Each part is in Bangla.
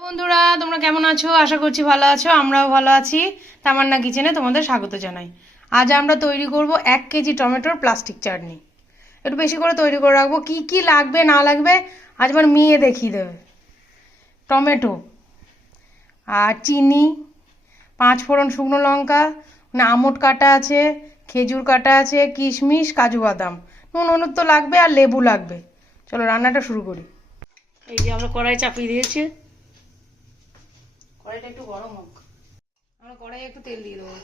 বন্ধুরা, তোমরা কেমন আছো? আশা করছি ভালো আছো, আমরাও ভালো আছি। তামান্না কিচেনে তোমাদের স্বাগত জানাই। আজ আমরা তৈরি করব এক কেজি টমেটোর প্লাস্টিক চাটনি। একটু বেশি করে তৈরি করে রাখব। কি কি লাগবে, না লাগবে, আজ আমার মেয়ে দেখিয়ে দেবে। টমেটো, আর চিনি, পাঁচ ফোড়ন শুকনো লঙ্কা মানে আমট কাটা আছে, খেজুর কাটা আছে, কিশমিশ, কাজু বাদাম। নুন, হলুদ তো লাগবে আর লেবু লাগবে। চলো রান্নাটা শুরু করি। এই যে আমরা কড়াই চাপিয়ে দিয়েছি। কড়াইটা একটু গরম হোক। আমরা কড়াই একটু তেল দিয়ে দেবো।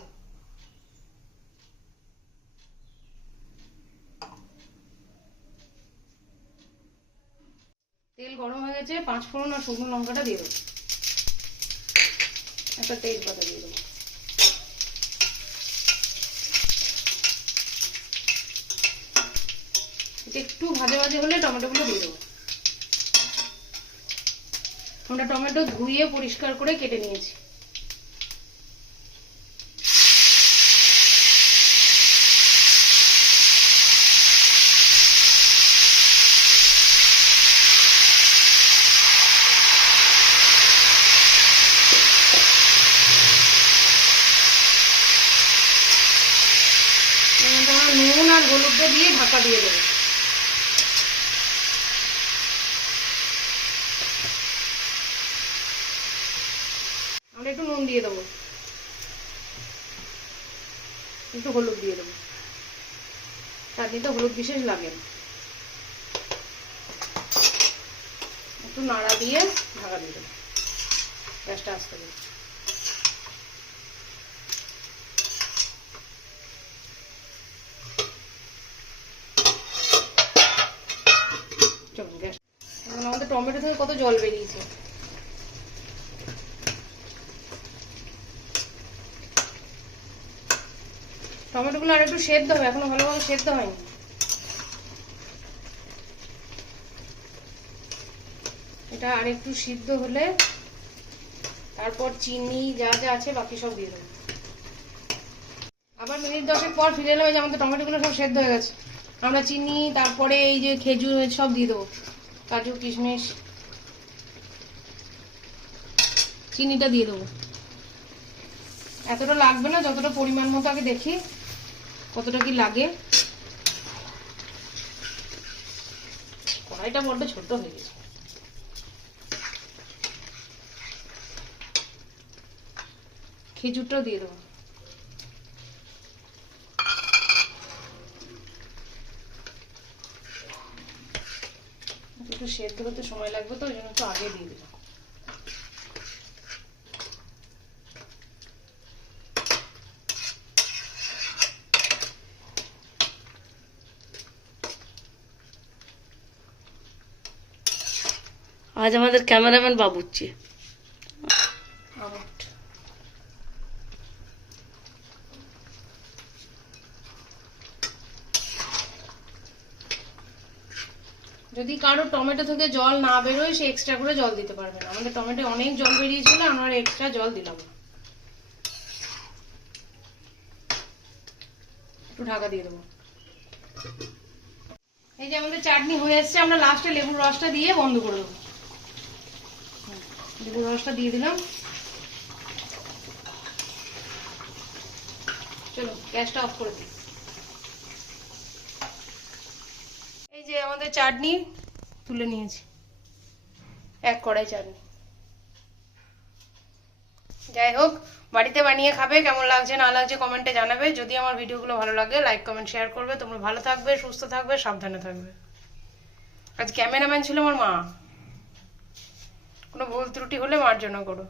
তেল গরম হয়ে গেছে, পাঁচ ফোড়ন আর শুকনো লঙ্কাটা দিয়ে দেবো। একটা তেজপাতা দিয়ে দেবো। একটু ভাজে ভাজে হলে টমেটোগুলো দিয়ে দেবো। আমরা টমেটো ধুয়ে পরিষ্কার করে কেটে নিয়েছি। নুন আর হলুদটা দিয়ে ঢাকা দিয়ে দেবো। আমরা একটু নুন দিয়ে দেবো। একটু হলুদ দিয়ে দেবো। চাটনিতে হলুদ বিশেষ লাগে একটু নাড়া দিয়ে ঢাকা দিয়ে দেবো। গ্যাসটা আসতে দেবো আমাদের টমেটো থেকে কত জল বেরিয়েছে? টমেটোগুলো আর একটু সেদ্ধ হবে, এখনও ভালোভাবে সেদ্ধ হয়নি। এটা আর একটু সিদ্ধ হলে তারপর চিনি যা যা আছে বাকি সব দিয়ে দেবো। আবার মিনিট দশেক পর ফিরে এলাম যে আমাদের টমেটোগুলো সব সেদ্ধ হয়ে গেছে। আমরা চিনি, তারপরে এই যে খেজুর সব দিয়ে দেবো। কাজু, কিশমিশ, চিনিটা দিয়ে দেবো। এতটা লাগবে না, যতটা পরিমাণ মতো আগে দেখি। কতটা কি লাগে? কড়াইটা বড্ড ছোট হয়ে গেছে। খেজুরটাও দিয়ে দেবো। একটু সেদ্ধ হতে সময় লাগবে তো, ওই জন্য একটু আগে দিয়ে দিলাম আজ আমাদের ক্যামেরাম্যান বাবুচ্ছে যদি কারও টমেটো থেকে জল না বেরোয়, সে এক্সট্রা করে জল দিতে পারবে না। আমাদের টমেটো অনেক জল বেরিয়েছিল, আমরা এক্সট্রা জল দিলাম। একটু ঢাকা দিয়ে দেবো। এই যে আমাদের চাটনি হয়ে এসছে, আমরা লাস্টে লেবুর রসটা দিয়ে বন্ধ করে দেবো। লেবুর রসটা দিয়ে দিলাম। চলো, গ্যাসটা অফ করে দিই। এই যে আমাদের চাটনি তুলে নিয়েছি। এক কড়াই চাটনি। যাই হোক, বাড়িতে বানিয়ে খাবে, কেমন লাগছে না লাগছে কমেন্টে জানাবে। যদি আমার ভিডিওগুলো ভালো লাগে, লাইক, কমেন্ট, শেয়ার করবে। তোমরা ভালো থাকবে, সুস্থ থাকবে, সাবধানে থাকবে। আজ ক্যামেরাম্যান ছিল আমার মা। কোনো ভুল ত্রুটি হলে মার্জনা করো।